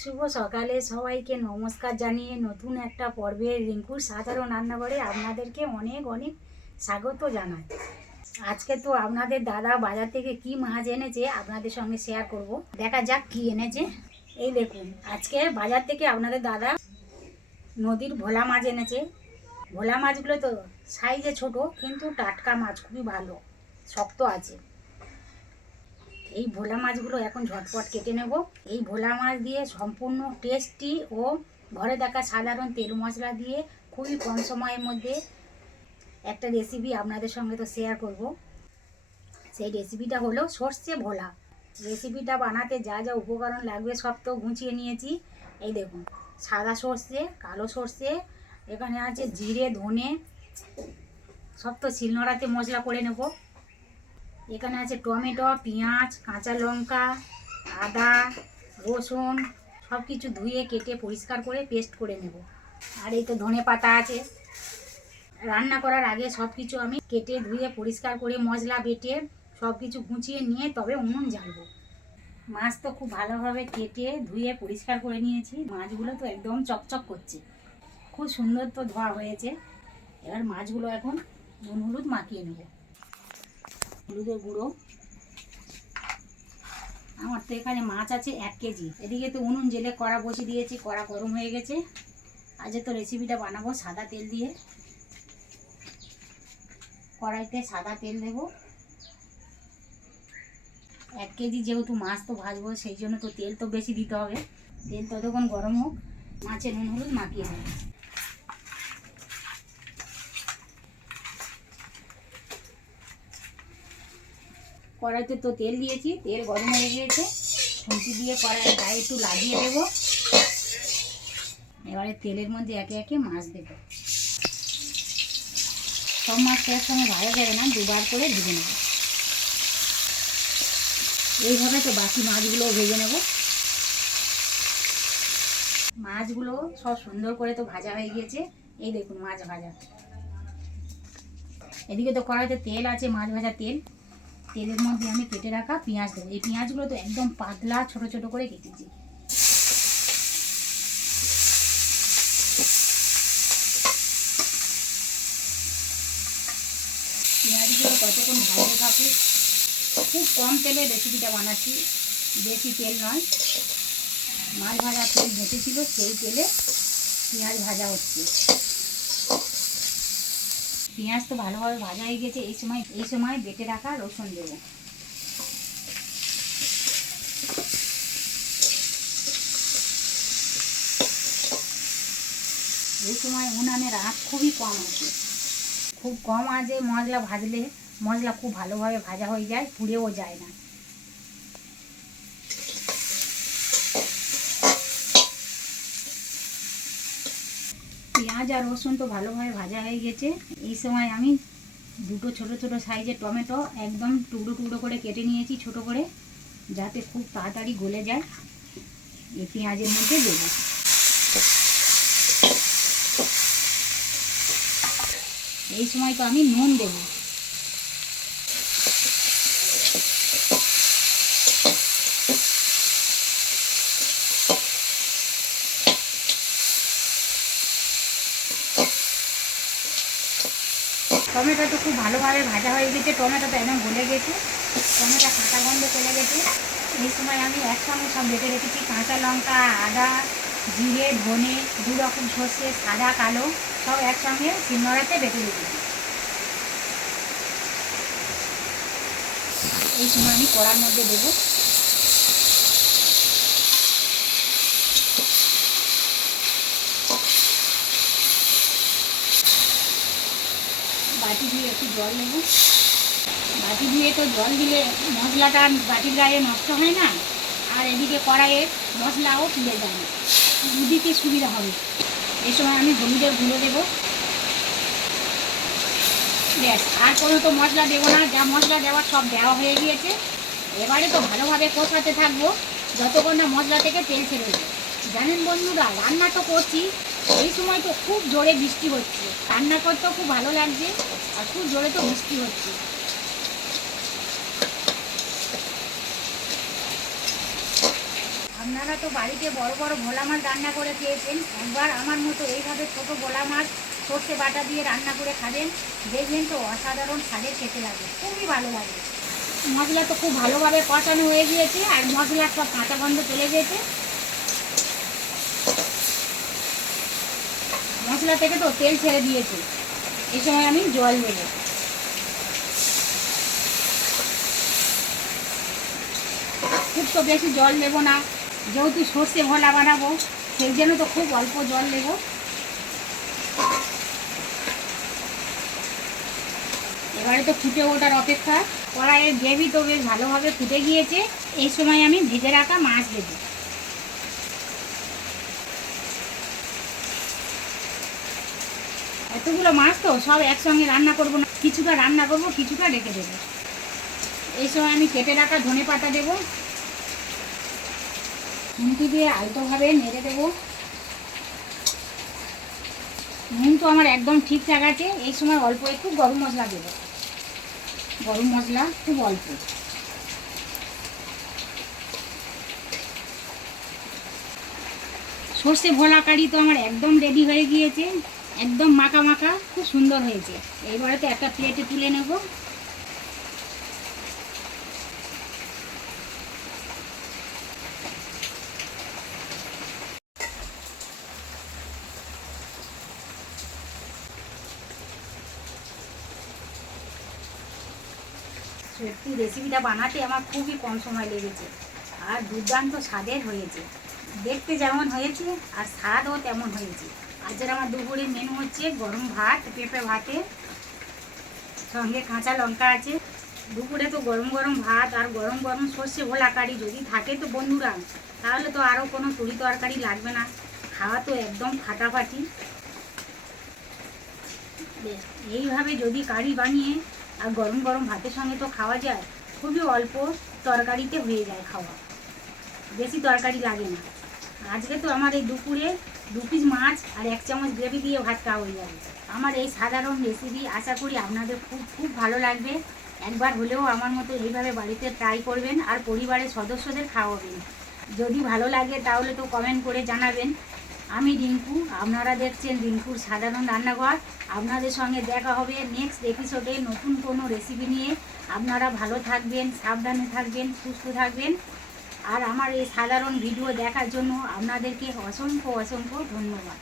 শুভ সকালে সবাইকে নমস্কার জানিয়ে নতুন একটা পর্বে রিঙ্কুর সাধারণ রান্নাঘরে আপনাদেরকে অনেক অনেক স্বাগত জানাই। আজকে তো আপনাদের দাদা বাজার থেকে কি মাছ এনেছে আপনাদের সঙ্গে শেয়ার করব। দেখা যাক কি এনেছে। এই দেখুন, আজকে বাজার থেকে আপনাদের দাদা নদীর ভোলা মাছ এনেছে। ভোলা মাছগুলো তো সাইজে ছোট, কিন্তু টাটকা মাছ, খুবই ভালো, শক্ত আছে। এই ভোলা মাছগুলো এখন ঝটপট কেটে নেব। এই ভোলা মাছ দিয়ে সম্পূর্ণ টেস্টি ও ঘরে দেখা সাধারণ তেল মশলা দিয়ে খুবই কম সময়ের মধ্যে একটা রেসিপি আপনাদের সঙ্গে তো শেয়ার করব। সেই রেসিপিটা হলো সর্ষে ভোলা। রেসিপিটা বানাতে যা যা উপকরণ লাগবে সব তো গুছিয়ে নিয়েছি। এই দেখুন, সাদা সর্ষে, কালো সর্ষে, এখানে আছে জিরে, ধনে, সব তো শিলনোড়াতে মশলা করে নেব। এখানে আছে টমেটো, পেঁয়াজ, কাঁচা লঙ্কা, আদা, রসুন, সব কিছু ধুয়ে কেটে পরিষ্কার করে পেস্ট করে নেব। আর এই তো ধনে পাতা আছে। রান্না করার আগে সব কিছু আমি কেটে ধুয়ে পরিষ্কার করে মশলা বেটে সব কিছু গুছিয়ে নিয়ে তবে উনুন জ্বালবো। মাছ তো খুব ভালোভাবে কেটে ধুয়ে পরিষ্কার করে নিয়েছি। মাছগুলো তো একদম চকচক করছে, খুব সুন্দর তো ধোয়া হয়েছে। এবার মাছগুলো এখন নুন হলুদ মাখিয়ে নেব। হলুদের গুঁড়ো, আমার তো এখানে মাছ আছে 1 কেজি। এদিকে তো উনুন জেলে কড়া বসিয়ে দিয়েছি, কড়া গরম হয়ে গেছে। আজ তো রেসিপিটা বানাবো সাদা তেল দিয়ে। কড়াইতে সাদা তেল দেব। 1 কেজি যেহেতু মাছ তো ভাজবো, সেই জন্য তো তেল তো বেশি দিতে হবে। তেল ততক্ষণ গরম হোক, মাছে নুন হলুদ মাখিয়ে নেব। কড়াইতে তো তেল দিয়েছি, তেল গরম হয়ে গিয়েছে। খুন্তি দিয়ে কড়াইয়ের গায়ে একটু লাগিয়ে দেবো। এবারে তেলের মধ্যে একে একে মাছ দেব। সব মাছটা একসঙ্গে ভাজা যাবে না, দুবার করে ভেজে নেব। এইভাবে তো বাকি মাছগুলোও ভেজে নেব। মাছগুলো সব সুন্দর করে তো ভাজা হয়ে গিয়েছে। এই দেখুন মাছ ভাজা। এদিকে তো কড়াইতে তেল আছে, মাছ ভাজা তেল। তেলের মধ্যে আমি কেটে রাখা পেঁয়াজ দেবো। এই পেঁয়াজগুলো তো একদম পাতলা ছোট ছোট করে কেটেছি। পেঁয়াজগুলো কতক্ষণ ভাজতে থাকুক। খুব কম তেলে রেসিপিটা বানাচ্ছি, বেশি তেল নয়। মাছ ভাজা তেল বেঁচেছিল, সেই তেলে পেঁয়াজ ভাজা হচ্ছে। পেঁয়াজ তো ভালোভাবে ভাজা হয়ে গেছে। এই সময় বেটে রাখা রসুন দেব। এই সময় উনানের আঁচ খুবই কম আছে। খুব কম আঁচে মশলা ভাজলে মশলা খুব ভালোভাবে ভাজা হয়ে যায়, পুড়েও যায় না। পেঁয়াজ আর রসুন তো ভালোভাবে ভাজা হয়ে গেছে। এই সময় আমি দুটো ছোট ছোট সাইজের টমেটো একদম টুকরো টুকরো করে কেটে নিয়েছি, ছোট করে, যাতে খুব তাড়াতাড়ি গলে যায়। এই পেঁয়াজের মধ্যে দেব। এই সময় তো আমি নুন দেব। টমেটো তো খুব ভালোভাবে ভাজা হয়ে গেছে। টমেটোটা একদম গলে গেছে, টমেটো কাঁচা গন্ধ চলে গেছে। এই সময় আমি একসঙ্গে সব বেটে রেখেছি কাঁচা লঙ্কা, আদা, জিরে, ধনে, 2 রকম সর্ষে, সাদা কালো, সব একসঙ্গে শিলনোড়াতে বেটে রেখেছি। এই সময় আমি কড়ার মধ্যে দেবো। বাটি দিয়ে একটু জল নেব। বাটি দিয়ে তো জল দিলে মশলাটা বাটির গায়ে নষ্ট হয় না, আর এদিকে কড়াইয়ে মশলাও তুলে যায় না, দিতে সুবিধা হবে। এই সময় আমি হলুদের গুঁড়ো দেবো। ব্যাস, আর কোনো তো মশলা দেবো না, যা মশলা দেওয়ার সব দেওয়া হয়ে গিয়েছে। এবারে তো ভালোভাবে কষাতে থাকবো যতক্ষণ না মশলা থেকে তেল ছেড়ে দেবে। জানেন বন্ধুরা, রান্না তো করছি, এই সময় তো খুব জোরে বৃষ্টি হচ্ছে। রান্না করতেও খুব ভালো লাগছে, আর খুব জোরে তো বৃষ্টি হচ্ছে। আপনারা তো বাড়িতে বড় বড় ভোলা মাছ রান্না করে খেয়েছেন, একবার আমার মতো এইভাবে ছোট ভোলা মাছ সর্ষে বাটা দিয়ে রান্না করে খাবেন, দেখবেন তো অসাধারণ স্বাদের খেতে লাগে, খুবই ভালো লাগে। মশলা তো খুব ভালোভাবে কষানো হয়ে গিয়েছে আর মশলার সব কাঁচা গন্ধ চলে গিয়েছে। মশলা থেকে তো তেল ছেড়ে দিয়েছে। এই সময় আমি জল দেব। খুব তো বেশি জল দেবো না, যেহেতু সর্ষে ভোলা বানাবো সেই জন্য তো খুব অল্প জল দেবো। এবারে তো ফুটে ওঠার অপেক্ষা। কড়াইয়ের গ্রেভি তো বেশ ভালোভাবে ফুটে গিয়েছে। এই সময় আমি ভেজে রাখা মাছ দেব। এতগুলো মাছ তো সব একসঙ্গে রান্না করবো না, কিছুটা রান্না করবো, কিছুটা রেখে দেবো। এই সময় আমি কেটে রাখা ধনে পাতা দেবো। খুন্তি দিয়ে আলতোভাবে নেড়ে দেবো। নুন তো আমার একদম ঠিকঠাক আছে। এই সময় অল্প একটু গরম মশলা দেবো। গরম মশলা খুব অল্প। সর্ষে ভোলা কারি তো আমার একদম রেডি হয়ে গিয়েছে, একদম মাখা মাখা, খুব সুন্দর হয়েছে। এবারে তো একটা প্লেটে তুলে নেব। সত্যি রেসিপিটা বানাতে আমার খুবই কম সময় লেগেছে আর দুর্দান্ত স্বাদের হয়েছে। দেখতে যেমন হয়েছে আর স্বাদও তেমন হয়েছে। আজকের আমার দুপুরের মেনু হচ্ছে গরম ভাত, পেঁপে ভাতে সঙ্গে কাঁচা লঙ্কা আছে। দুপুরে তো গরম গরম ভাত আর গরম গরম সর্ষে ভোলা কারি যদি থাকে তো বন্ধুরা, তাহলে তো আরও কোনো তরি তরকারি লাগবে না, খাওয়া তো একদম ফাটাফাটি। এইভাবে যদি কারি বানিয়ে আর গরম গরম ভাতের সঙ্গে তো খাওয়া যায়, খুবই অল্প তরকারিতে হয়ে যায় খাওয়া, বেশি তরকারি লাগে না। আজকে তো আমার এই দুপুরে 2 পিস মাছ আর 1 চামচ গ্রেভি দিয়ে ভাত খাওয়া হয়ে যাবে। আমার এই সাধারণ রেসিপি আশা করি আপনাদের খুব খুব ভালো লাগবে। একবার হলেও আমার মতো এইভাবে বাড়িতে ট্রাই করবেন আর পরিবারের সদস্যদের খাওয়াবেন। যদি ভালো লাগে তাহলে তো কমেন্ট করে জানাবেন। আমি রিঙ্কু, আপনারা দেখছেন রিঙ্কুর সাধারণ রান্নাঘর। আপনাদের সঙ্গে দেখা হবে নেক্সট এপিসোডে নতুন কোনো রেসিপি নিয়ে। আপনারা ভালো থাকবেন, সাবধানে থাকবেন, সুস্থ থাকবেন। আর আমার এই সাধারণ ভিডিও দেখার জন্য আপনাদেরকে অসংখ্য অসংখ্য ধন্যবাদ।